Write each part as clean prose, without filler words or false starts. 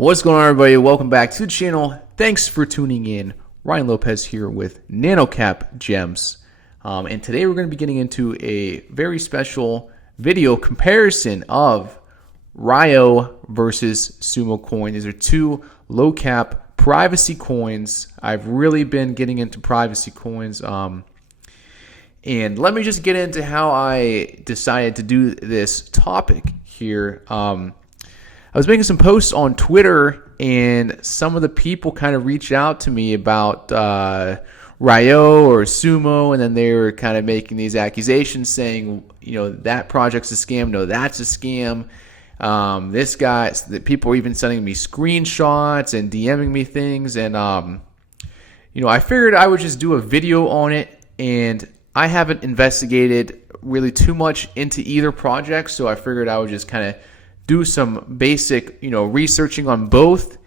What's going on, everybody? Welcome back to the channel. Thanks for tuning in. Ryan Lopez here with NanoCap Gems. And today we're going to be getting into a very special video comparison of RYO versus SUMOKOIN. These are two low cap privacy coins. I've really been getting into privacy coins. And let me just get into how I decided to do this topic here. I was making some posts on Twitter, and some of the people kind of reached out to me about RYO or Sumo, and then they were kind of making these accusations saying, you know, that project's a scam. No, that's a scam. This guy, that people were even sending me screenshots and DMing me things, and you know, I figured I would just do a video on it, and I haven't investigated really too much into either project, so I figured I would just kind of do some basic, you know, researching on both,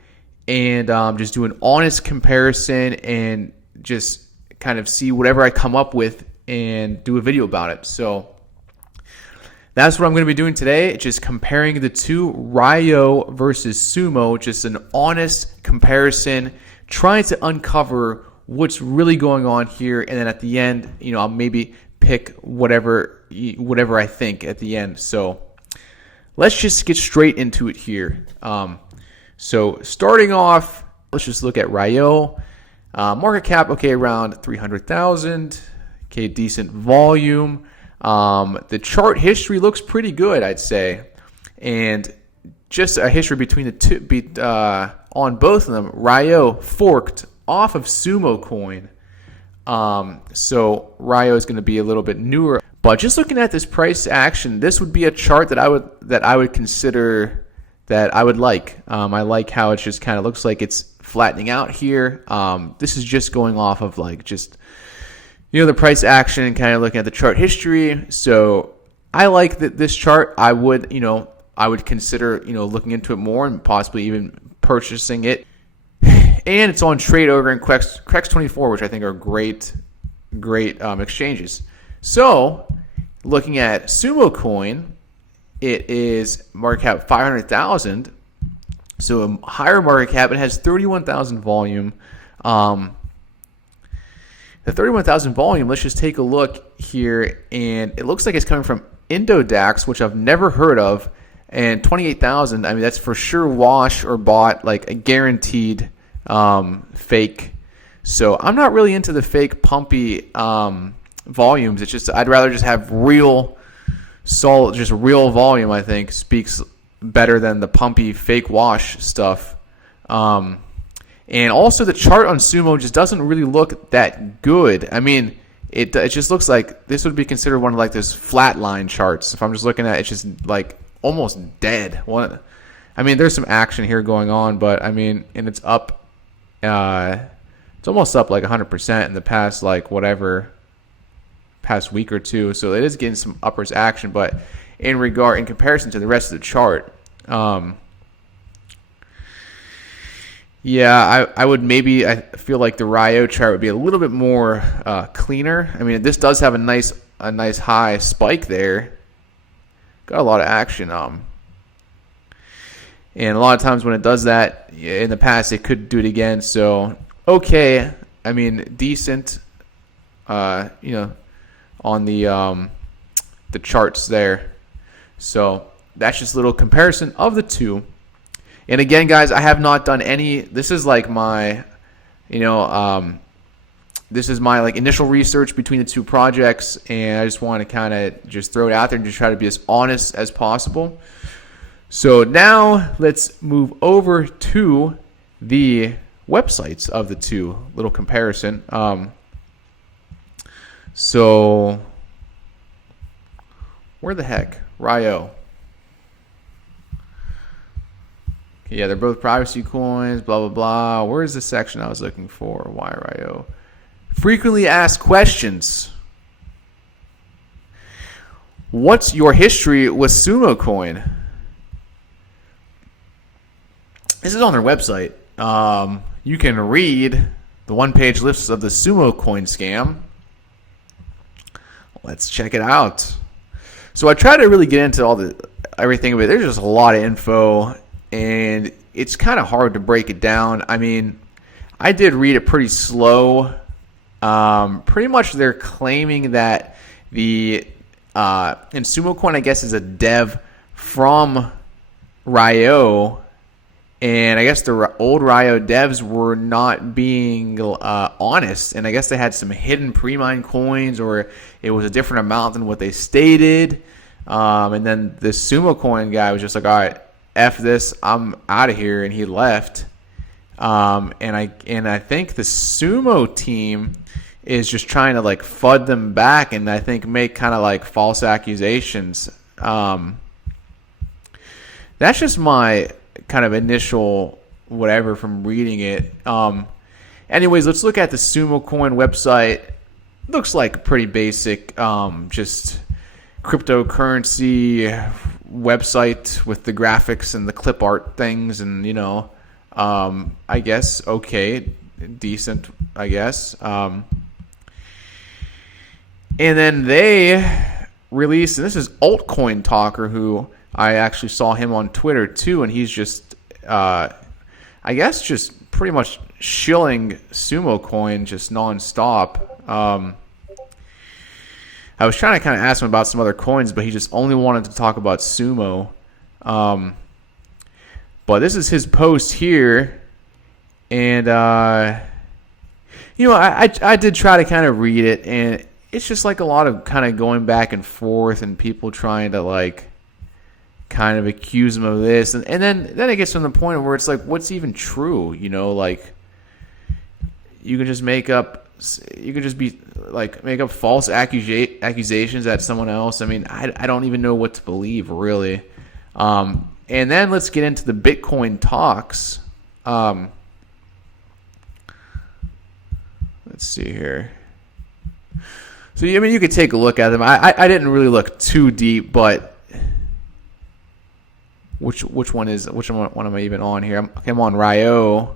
and just do an honest comparison and just kind of see whatever I come up with and do a video about it. So that's what I'm going to be doing today, just comparing the two, RYO versus Sumo, just an honest comparison, trying to uncover what's really going on here, and then at the end, you know, I'll maybe pick whatever I think at the end. So let's just get straight into it here. So starting off, let's just look at RYO. Market cap, okay, around 300,000. Okay, decent volume. The chart history looks pretty good, I'd say. And just a history between the two, on both of them, RYO forked off of SUMOKOIN. So RYO is going to be a little bit newer. But just looking at this price action, this would be a chart that I would consider that I would like. I like how it just kind of looks like it's flattening out here. This is just going off of like just, you know, the price action and kind of looking at the chart history. So I like this chart. I would consider, you know, looking into it more and possibly even purchasing it. And it's on TRADEOGRE and Crex24, which I think are great exchanges. So, looking at SUMOKOIN, it is market cap 500,000, so a higher market cap. It has 31,000 volume. The 31,000 volume, let's just take a look here, and it looks like it's coming from Indodax, which I've never heard of, and 28,000. I mean, that's for sure wash or bought, like a guaranteed fake. So I'm not really into the fake pumpy volumes. It's just, I'd rather just have real solid, just real volume. I think speaks better than the pumpy fake wash stuff. And also the chart on Sumo just doesn't really look that good. I mean, it just looks like this would be considered one of like those flatline charts. If I'm just looking at it, it's just like almost dead. I mean, there's some action here going on, but I mean, and it's up. It's almost up like 100% in the past, like past week or two, so it is getting some uppers action. But in comparison to the rest of the chart, yeah, I feel like the RYO chart would be a little bit more cleaner. I mean, this does have a nice high spike there, got a lot of action. And a lot of times when it does that in the past, it could do it again. So okay, I mean, decent, you know, on the charts there. So that's just a little comparison of the two. And again, guys, I have not done any. This is like my, you know, this is my like initial research between the two projects, and I just want to kind of just throw it out there and just try to be as honest as possible. So now let's move over to the websites of the two, little comparison. So where the heck? RYO. Okay, yeah, they're both privacy coins, blah, blah, blah. Where's the section I was looking for? Why RYO? Frequently asked questions. What's your history with SUMOKOIN? This is on their website. You can read the one-page list of the SUMOKOIN scam. Let's check it out. So I try to really get into everything of it. There's just a lot of info, and it's kind of hard to break it down. I mean, I did read it pretty slow. Pretty much they're claiming that and SUMOKOIN, I guess, is a dev from RYO, and I guess the old RYO devs were not being honest, and I guess they had some hidden pre-mine coins, or it was a different amount than what they stated. And then the SUMOKOIN guy was just like, all right, F this, I'm out of here, and he left. And I think the Sumo team is just trying to like FUD them back, and I think make kind of like false accusations. That's just my kind of initial whatever from reading it. Anyways, let's look at the SUMOKOIN website. Looks like pretty basic, just cryptocurrency website with the graphics and the clip art things, and I guess okay, decent, I guess. And then they released, and this is ALTCOIN Talker, who I actually saw him on Twitter too, and he's just, I guess, just pretty much shilling SUMOKOIN just nonstop. I was trying to kind of ask him about some other coins, but he just only wanted to talk about Sumo. But this is his post here, and I did try to kind of read it, and it's just like a lot of kind of going back and forth, and people trying to like kind of accuse him of this, and then it gets to the point where it's like, what's even true? Like you can just make up false accusations at someone else. I mean, I don't even know what to believe, really. And then let's get into the Bitcoin talks. Let's see here. So, I mean, you could take a look at them. I didn't really look too deep, but which one am I even on here? I'm on RYO.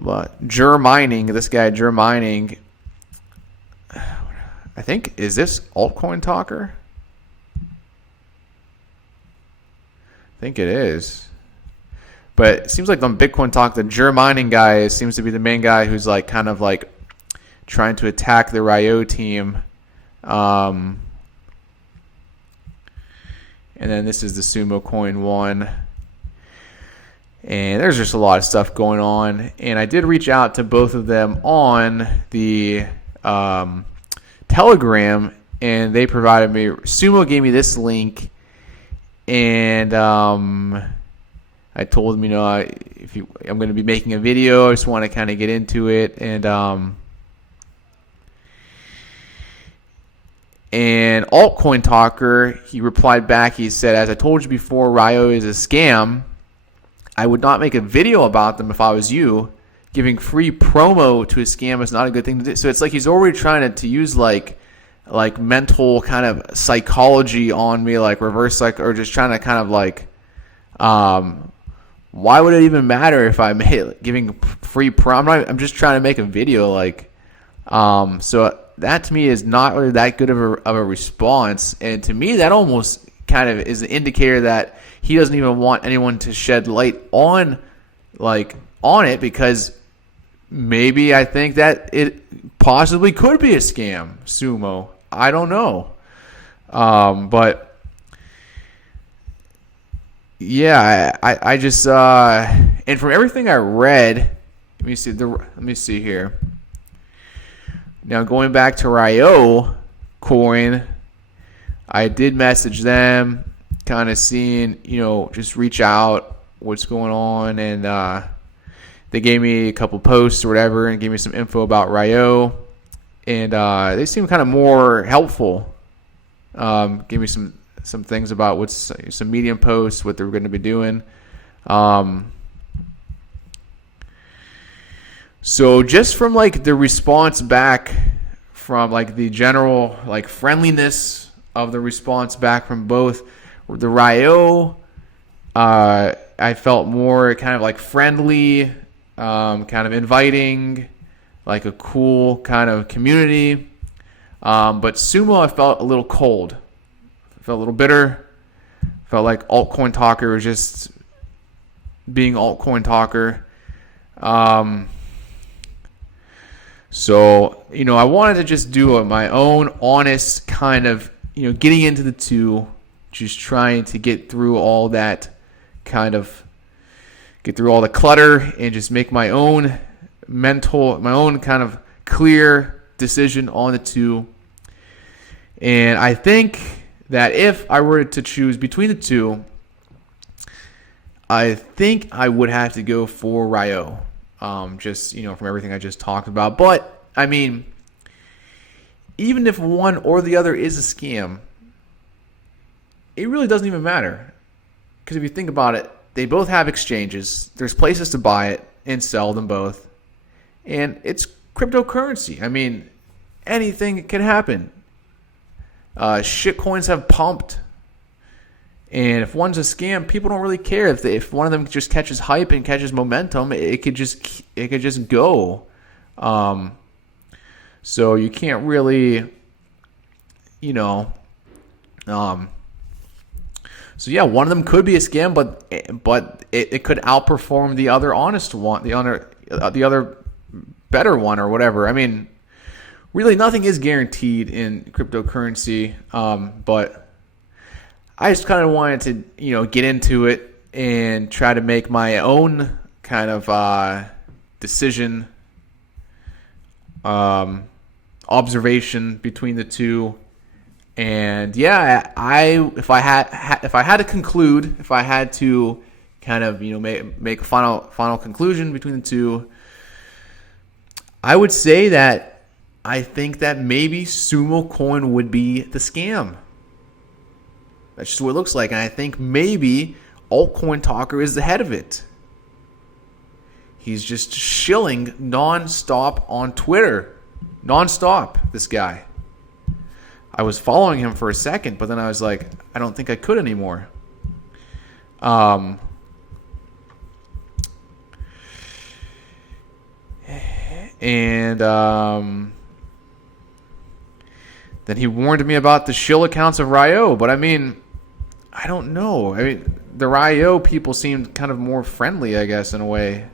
But Mining, this guy Mining, I think, is this ALTCOIN Talker? I think it is. But it seems like on Bitcoin Talk, the Mining guy seems to be the main guy who's like kind of like trying to attack the RYO team. And then this is the SUMOKOIN one. And there's just a lot of stuff going on. And I did reach out to both of them on the Telegram, and they provided me, Sumo gave me this link, and I told them, I'm going to be making a video, I just want to kind of get into it. And ALTCOIN Talker, he replied back, he said, as I told you before, RYO is a scam. I would not make a video about them if I was you. Giving free promo to a scam is not a good thing to do. So it's like he's already trying to use like mental kind of psychology on me, like reverse or just trying to kind of like, why would it even matter if I made giving free promo? I'm just trying to make a video, like, so that to me is not really that good of a response, and to me that almost kind of is an indicator that he doesn't even want anyone to shed light on it, because maybe I think that it possibly could be a scam, Sumo. I don't know. But yeah, I just and from everything I read, let me see here. Now going back to RYO coin, I did message them, kind of seeing, just reach out, what's going on, and they gave me a couple posts or whatever, and gave me some info about RYO, and they seem kind of more helpful. Gave me some things about some Medium posts, what they're going to be doing. So just from like the response back from like the general like friendliness of the response back from both the RYO, I felt more kind of like friendly, kind of inviting, like a cool kind of community. But Sumo, I felt a little cold. I felt a little bitter. Felt like ALTCOIN Talker was just being altcoin talker. So, I wanted to just do my own honest kind of, getting into the two, just trying to get through all that kind of, get through all the clutter and just make my own kind of clear decision on the two. And I think that if I were to choose between the two, I think I would have to go for RYO. Just, from everything I just talked about. But, I mean, even if one or the other is a scam, it really doesn't even matter. Because if you think about it, they both have exchanges. There's places to buy it and sell them both. And it's cryptocurrency. I mean, anything can happen. Shit coins have pumped. And if one's a scam, people don't really care. If one of them just catches hype and catches momentum, it could just go. So you can't really, So yeah, one of them could be a scam, but it could outperform the other honest one, the other better one or whatever. I mean, really nothing is guaranteed in cryptocurrency, but I just kind of wanted to, get into it and try to make my own kind of decision, observation between the two. And yeah, if I had to conclude, if I had to kind of make a final conclusion between the two, I would say that I think that maybe SUMOKOIN would be the scam. That's just what it looks like. And I think maybe Altcoin Talker is the head of it. He's just shilling nonstop on Twitter. Nonstop, this guy. I was following him for a second, but then I was like, I don't think I could anymore. Then he warned me about the shill accounts of RYO, but I mean, I don't know. I mean, the RYO people seemed kind of more friendly, I guess, in a way.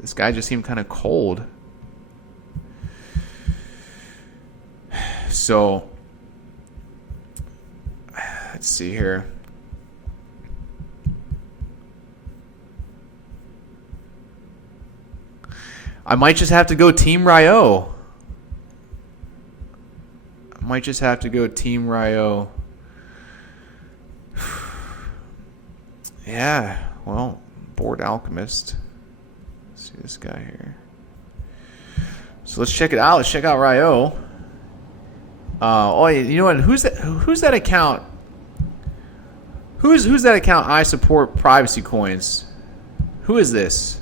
This guy just seemed kind of cold. So, let's see here. I might just have to go Team RYO. Might just have to go Team RYO. Yeah, well, Bored Alchemist. Let's see this guy here. So let's check it out. Let's check out RYO. Oh, you know what? Who's that account? Who's that account? I support privacy coins. Who is this?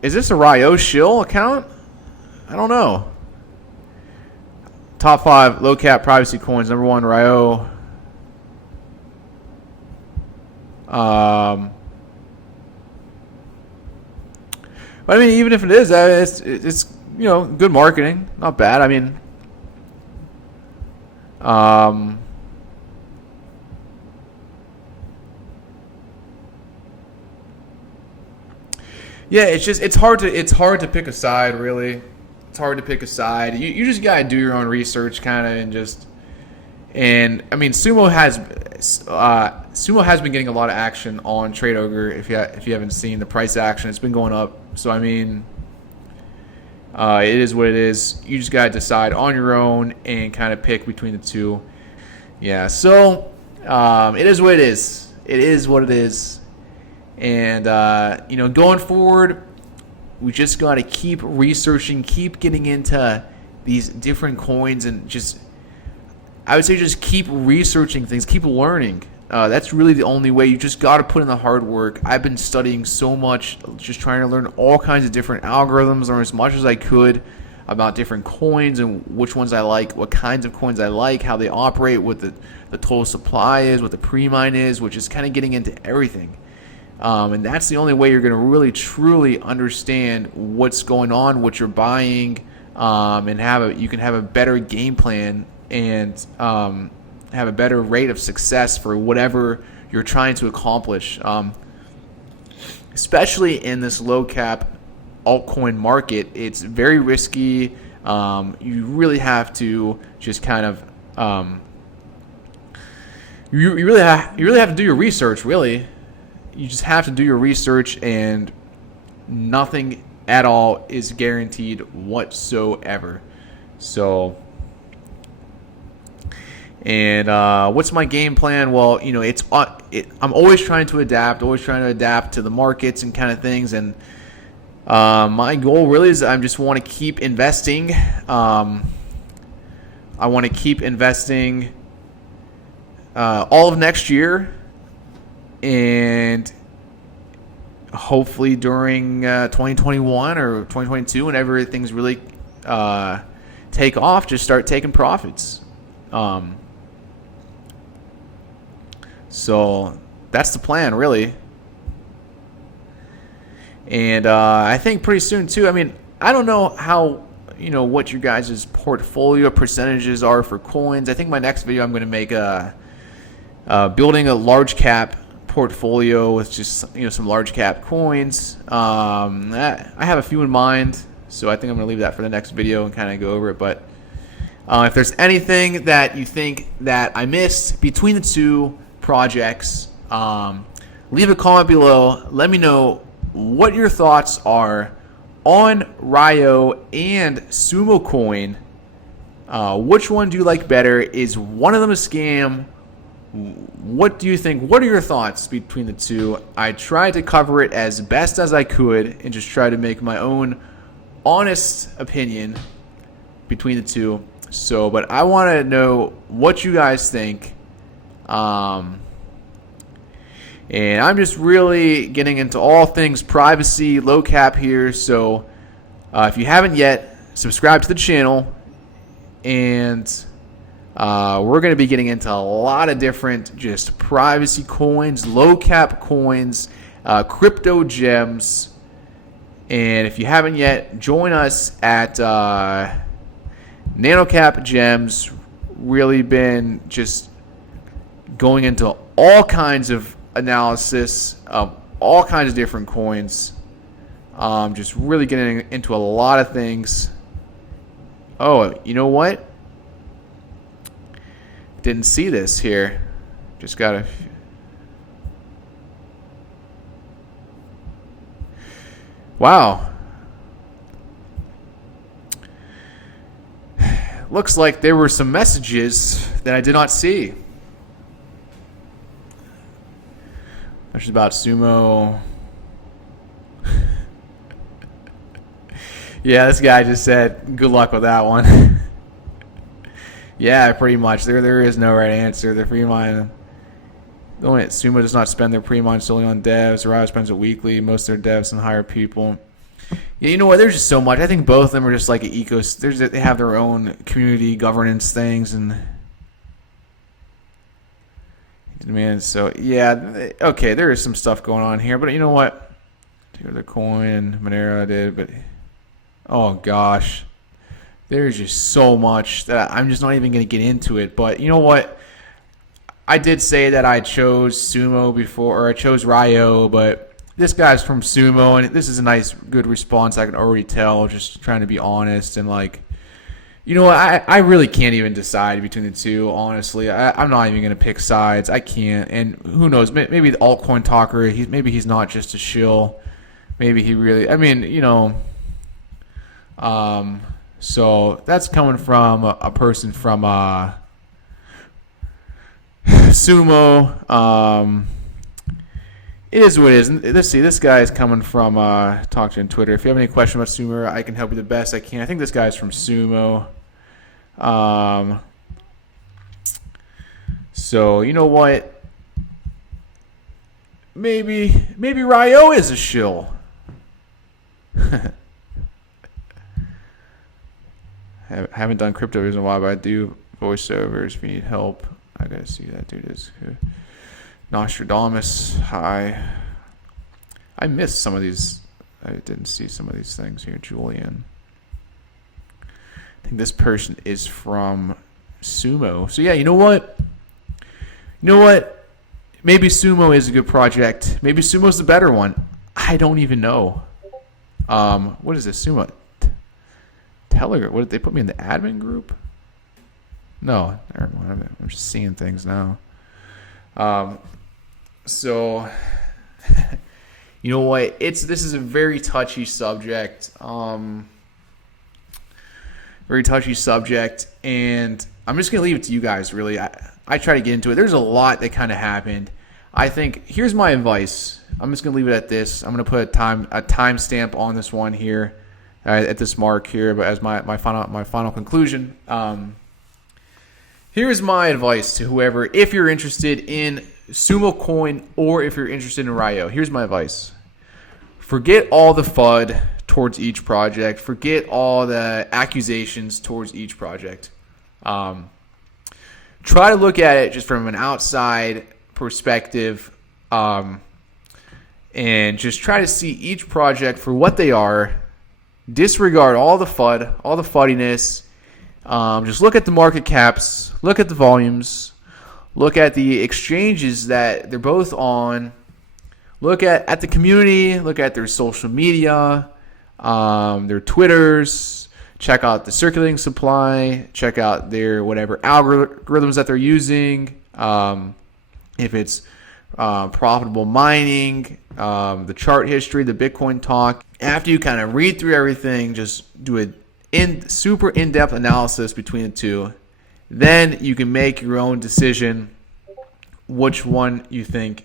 Is this a RYO shill account? I don't know. Top 5 low cap privacy coins. Number 1, RYO. But I mean, even if it is, it's good marketing. Not bad. I mean, yeah, it's hard to pick a side, really. It's hard to pick a side. You just gotta do your own research, kind of, and I mean, Sumo has been getting a lot of action on TRADEOGRE. If you haven't seen the price action, it's been going up. So I mean, it is what it is. You just gotta decide on your own and kind of pick between the two. Yeah. So it is what it is. It is what it is. And, going forward, we just got to keep researching, keep getting into these different coins, and I would say just keep researching things, keep learning. That's really the only way. You just got to put in the hard work. I've been studying so much, just trying to learn all kinds of different algorithms, learn as much as I could about different coins and which ones I like, what kinds of coins I like, how they operate, what the total supply is, what the pre-mine is, which is kind of getting into everything. And that's the only way you're going to really truly understand what's going on, what you're buying, and you can have a better game plan and have a better rate of success for whatever you're trying to accomplish. Especially in this low cap altcoin market, it's very risky. You really have to just kind of you really have to do your research. Really, you just have to do your research, and nothing at all is guaranteed whatsoever. So, and what's my game plan? Well, you know, I'm always trying to adapt, to the markets and kind of things. And my goal really is I just want to keep investing. I want to keep investing all of next year, and hopefully during 2021 or 2022, whenever things really take off, just start taking profits. So that's the plan, really. And I think pretty soon too. I mean, I don't know how, you know, what your guys' portfolio percentages are for coins. I think my next video I'm going to make building a large cap portfolio with just, you know, some large cap coins. I have a few in mind, so I think I'm going to leave that for the next video and kind of go over it. But if there's anything that you think that I missed between the two projects, leave a comment below. Let me know what your thoughts are on RYO and SUMOKOIN. Which one do you like better? Is one of them a scam? What do you think? What are your thoughts between the two? I tried to cover it as best as I could and just try to make my own honest opinion between the two. So, but I want to know what you guys think. And I'm just really getting into all things privacy, low cap here. So if you haven't yet, subscribe to the channel. And we're going to be getting into a lot of different just privacy coins, low cap coins, crypto gems. And if you haven't yet, join us at NanoCap Gems. Really been just going into all kinds of analysis of all kinds of different coins. Just really getting into a lot of things. Oh, you know what? Didn't see this here. Just got a... Wow. Looks like there were some messages that I did not see. Which is about Sumo. Yeah, this guy just said, good luck with that one. Yeah, pretty much. There is no right answer. The pre-mine, Sumo does not spend their pre-mine solely on devs. RYO spends it weekly. Most of their devs and hire people. Yeah, you know what? There's just so much. I think both of them are just like an ecosystem. They have their own community governance things and demand. So yeah, okay, there is some stuff going on here, but you know what? The coin Monero did, but oh gosh, there's just so much that I'm just not even going to get into it. But you know what? I did say that I chose Sumo before, or I chose RYO, but this guy's from Sumo, and this is a nice, good response. I can already tell, just trying to be honest. And like, you know what? I really can't even decide between the two, honestly. I'm not even going to pick sides. I can't. And who knows? Maybe the altcoin talker, maybe he's not just a shill. Maybe he really, I mean, you know. So that's coming from a person from Sumo. It is what it is. Let's see. This guy is coming from Talk to on Twitter. If you have any questions about Sumo, I can help you the best I can. I think this guy's from Sumo. So you know what? Maybe RYO is a shill. Haven't done crypto in a while, but I do voiceovers. If you need help, I gotta see who that dude is. Nostradamus, hi. I missed some of these. I didn't see some of these things here. Julian. I think this person is from Sumo. So yeah, you know what? You know what? Maybe Sumo is a good project. Maybe Sumo's the better one. I don't even know. What is this? Sumo Telegram. What did they put me in the admin group? No, never mind. I'm just seeing things now. So you know what? This is a very touchy subject. Very touchy subject, and I'm just gonna leave it to you guys. Really, I try to get into it. There's a lot that kind of happened. I think here's my advice. I'm just gonna leave it at this. I'm gonna put a time stamp on this one here, at this mark here, but as my final conclusion. Here's my advice to whoever, if you're interested in SUMOKOIN or if you're interested in RYO. Here's my advice. Forget all the FUD towards each project. Forget all the accusations towards each project. Try to look at it just from an outside perspective, and just try to see each project for what they are. Disregard all the FUD, all the fuddiness. Just look at the market caps, look at the volumes, look at the exchanges that they're both on, look at the community, look at their social media, their Twitters, check out the circulating supply, check out their whatever algorithms that they're using, if it's profitable mining, the chart history, the Bitcoin talk. After you kind of read through everything, just do a super in-depth analysis between the two. Then you can make your own decision which one you think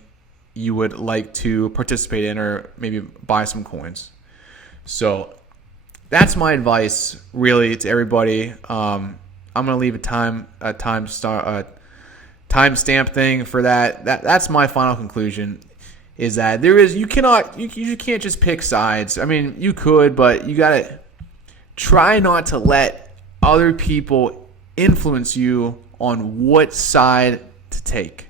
you would like to participate in or maybe buy some coins. So that's my advice really to everybody. I'm going to leave a timestamp thing for that. That's my final conclusion, is that you can't just pick sides. I mean, you could, but you got to try not to let other people influence you on what side to take.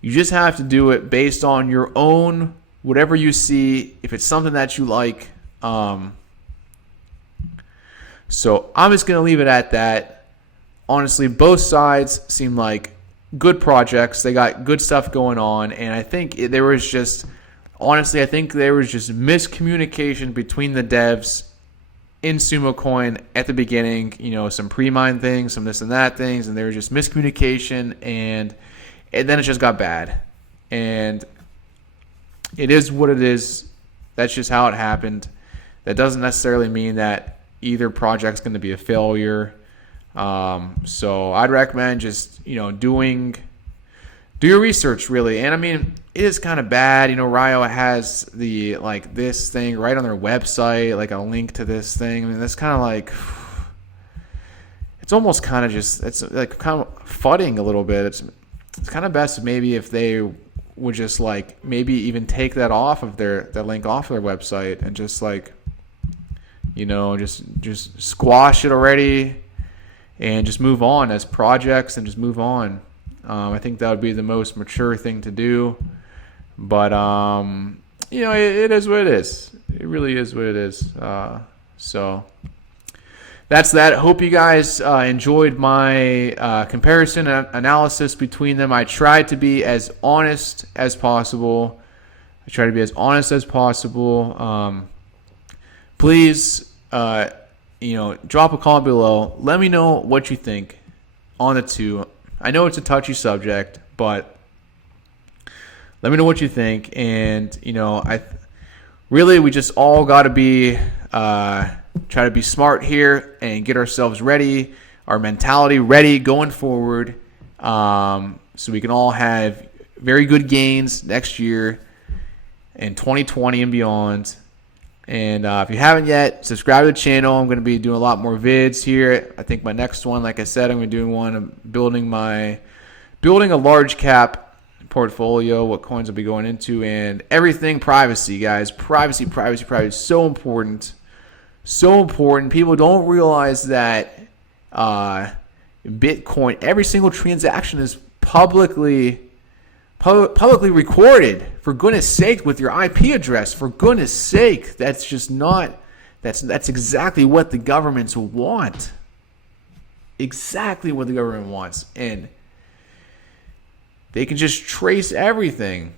You just have to do it based on your own, whatever you see, if it's something that you like. So I'm just going to leave it at that. Honestly, both sides seem like good projects. They got good stuff going on, and I think there was just miscommunication between the devs in SUMOKOIN at the beginning. You know, some pre-mine things, some this and that things, and there was just miscommunication, and then it just got bad. And it is what it is. That's just how it happened. That doesn't necessarily mean that either project's going to be a failure. So I'd recommend just, do your research really. And I mean, it is kind of bad. RYO has this thing right on their website, like a link to this thing. I mean, that's kind of like, it's almost kind of just, it's like kind of fudding a little bit. It's kind of best maybe if they would just maybe even take that off of that link off of their website and just just squash it already and just move on as projects and just move on. I think that would be the most mature thing to do. But, it is what it is. It really is what it is. So that's that. Hope you guys enjoyed my comparison and analysis between them. I tried to be as honest as possible. Please, drop a comment below. Let me know what you think on the two. I know it's a touchy subject, but let me know what you think. And, we just all got to be, try to be smart here and get ourselves ready, our mentality ready going forward, so we can all have very good gains next year in 2020 and beyond. And if you haven't yet, subscribe to the channel. I'm going to be doing a lot more vids here. I think my next one, like I said, I'm going to do one of building a large cap portfolio, what coins I'll be going into, and everything privacy, guys. Privacy, so important. So important. People don't realize that Bitcoin, every single transaction is publicly recorded. For goodness sake, with your IP address. For goodness sake, that's just not. That's exactly what the governments want. Exactly what the government wants, and they can just trace everything.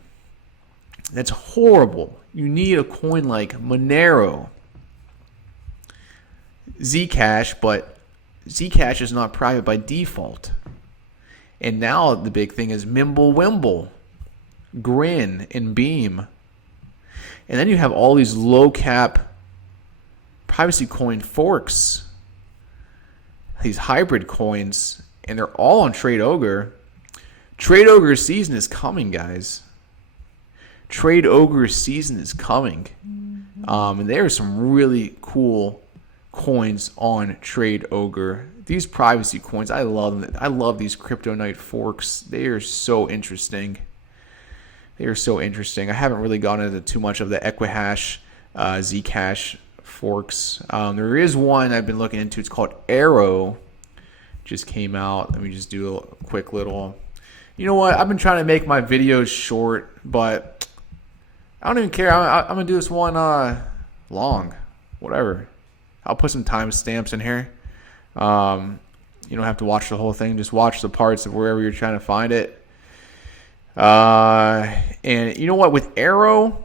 That's horrible. You need a coin like Monero, Zcash, but Zcash is not private by default. And now the big thing is Mimblewimble, Grin, and Beam. And then you have all these low cap privacy coin forks, these hybrid coins, and they're all on TRADEOGRE. TRADEOGRE season is coming, guys. TRADEOGRE season is coming. And there are some really cool coins on TRADEOGRE. These privacy coins, I love them. I love these Crypto Night forks. They are so interesting. They are so interesting. I haven't really gone into too much of the Equihash, Zcash forks. There is one I've been looking into. It's called RYO. Just came out. Let me just do a quick little. You know what? I've been trying to make my videos short, but I don't even care. I'm gonna do this one long, whatever. I'll put some timestamps in here. You don't have to watch the whole thing. Just watch the parts of wherever you're trying to find it. And you know what? With RYO,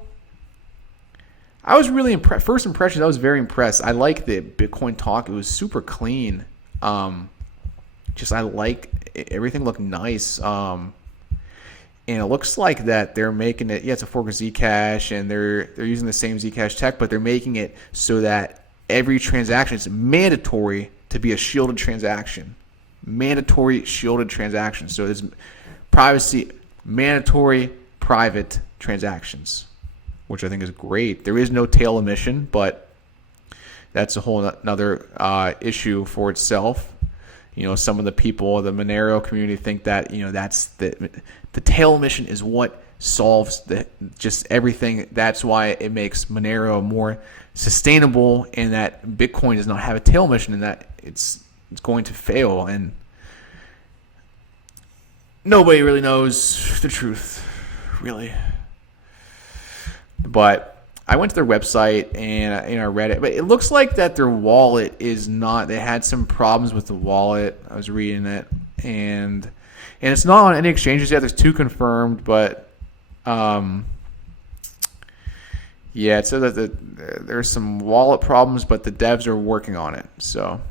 I was really impressed. First impressions, I was very impressed. I like the Bitcoin talk. It was super clean. I like everything looked nice. And it looks like that they're making it. Yeah, it's a fork of Zcash, and they're using the same Zcash tech, but they're making it so that every transaction is mandatory to be a shielded transaction. Mandatory shielded transaction. So there's privacy, mandatory private transactions, which I think is great. There is no tail emission, but that's a whole another issue for itself. You know, some of the people, the Monero community, think that, you know, that's the tail emission is what solves just everything. That's why it makes Monero more sustainable, and that Bitcoin does not have a tail emission, and that it's going to fail. And nobody really knows the truth, really. But I went to their website and I read it, but it looks like that their wallet is not. They had some problems with the wallet. I was reading it, and it's not on any exchanges yet. There's 2 confirmed, but yeah, it said that there's some wallet problems, but the devs are working on it. So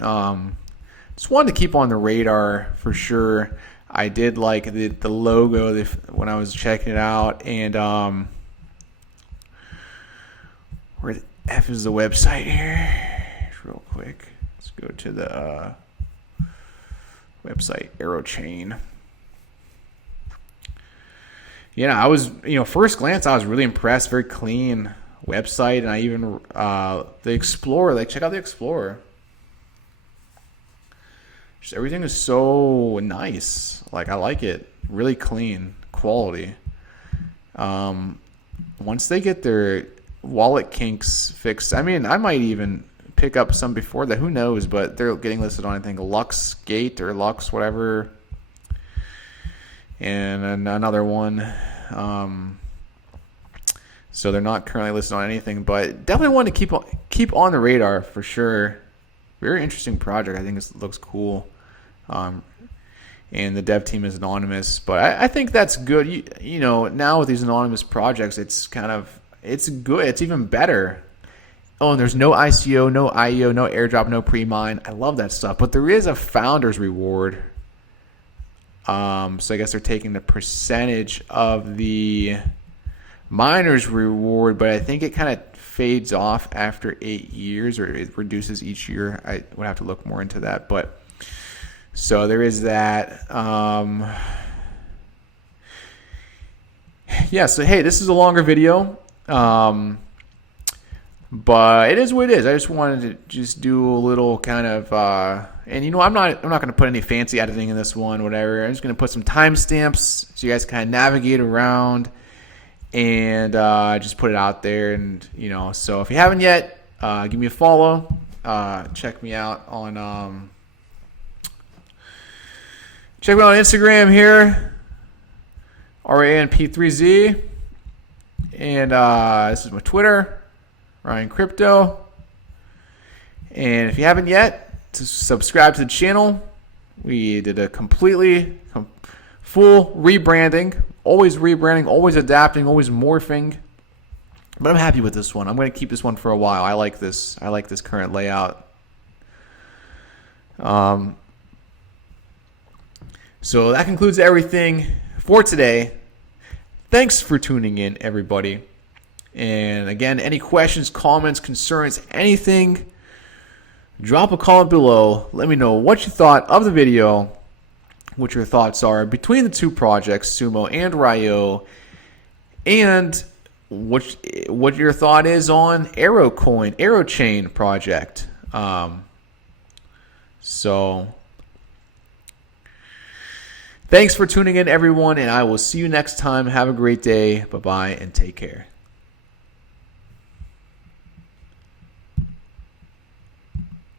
just wanted to keep on the radar for sure. I did like the logo when I was checking it out, and where the F is the website here? Real quick, let's go to the website AeroChain. Yeah, I was, first glance, I was really impressed. Very clean website, and I even the Explorer. Check out the Explorer. Just everything is so nice. I like it. Really clean, quality. Once they get their wallet kinks fixed, I mean, I might even pick up some before that. Who knows? But they're getting listed on, I think, LuxGate or Lux, whatever, and another one. So they're not currently listed on anything, but definitely want to keep on the radar for sure. Very interesting project. I think it looks cool. And the dev team is anonymous, but I think that's good. You know, now with these anonymous projects, it's good. It's even better. Oh, and there's no ICO, no IEO, no airdrop, no pre-mine. I love that stuff. But there is a founder's reward. So I guess they're taking the percentage of the miner's reward, but I think it kind of fades off after 8 years, or it reduces each year. I would have to look more into that. But so there is that. Yeah, so hey, this is a longer video. But it is what it is. I just wanted to just do a little kind of, and I'm not going to put any fancy editing in this one, whatever. I'm just going to put some timestamps so you guys kind of navigate around and just put it out there. And so if you haven't yet, give me a follow. Check me out on Instagram here, RYO and this is my Twitter. Ryan Crypto. And if you haven't yet, to subscribe to the channel. We did a completely full rebranding, always adapting, always morphing. But I'm happy with this one. I'm going to keep this one for a while. I like this. I like this current layout. So that concludes everything for today. Thanks for tuning in, everybody. And again, any questions, comments, concerns, anything, drop a comment below. Let me know what you thought of the video, what your thoughts are between the two projects, Sumo and RYO, and what your thought is on ALTCOIN, Chain project. So thanks for tuning in, everyone, and I will see you next time. Have a great day. Bye-bye, and take care.